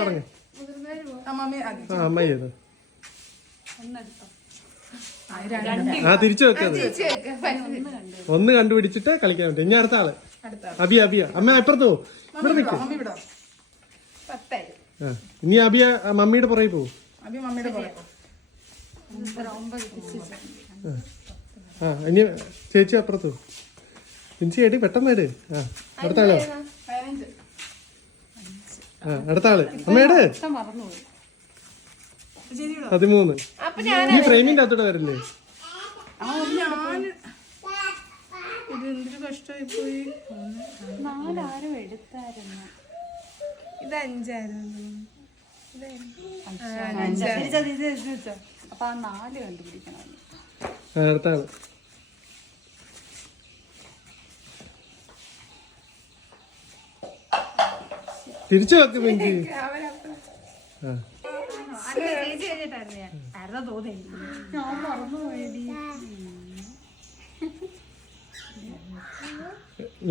പറഞ്ഞു അമ്മ ചെയ്തു തിരിച്ചു വെക്കത്. ഒന്ന് കണ്ടുപിടിച്ചിട്ട് കളിക്കാൻ പറ്റും. ഇനി അടുത്ത ആള് അബിയ. അമ്മ എപ്പുറത്ത് പോവും. ഇവിടെ നിൽക്കും. ഇനി അബിയ മമ്മിയുടെ പുറകെ പോവും. ഇനി ചേച്ചി അപ്പുറത്ത് പോവും. പിഞ്ചി ചേട്ടി പെട്ടെന്ന് വര്. അടുത്ത ആളോ? അടുത്ത ആള് അമ്മയുടെ 13. ഈ ഫ്രെയിമിന്റെ അകത്തോടെ വരില്ലേ? എന്തൊരു കഷ്ടമായി പോയി. 4 ആരും എടുത്തായിരുന്നു. ഇത് 5 ആയിരുന്നു. അപ്പൊ ആ 4 കണ്ടുപിടിക്കണം. അടുത്ത ആള് തിരിച്ചു വെക്കും. പിഞ്ചി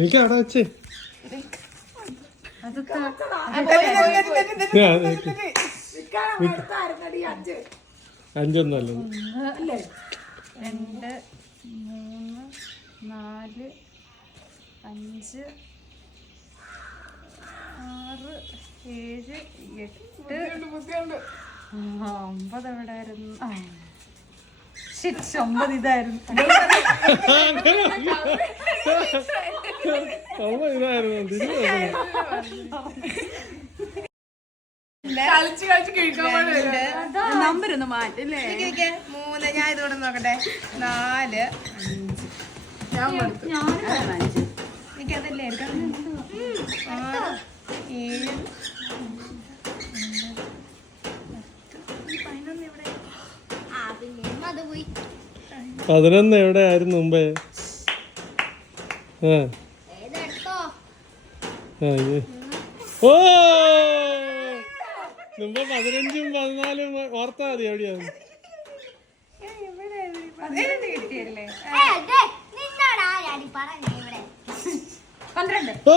എനിക്ക് അവിടെ വെച്ചേ. അഞ്ചൊന്നും അല്ല. 2, 3, 4, 5, 6, 7, 8, 9 എവിടായിരുന്നു? 9 ഇതായിരുന്നു. നമ്പർ ഒന്ന് മാറ്റില്ലേ? 3. ഞാൻ ഇതോടെ നോക്കട്ടെ. 4, 5. എനിക്കതല്ലേ 6, 7. 11 എവിടെ ആയിരുന്നു മുമ്പേ? ഓ മുമ്പ് 15ഉം 14ഉം ഓർത്താ മതി. എവിടെയാണ്? ഓ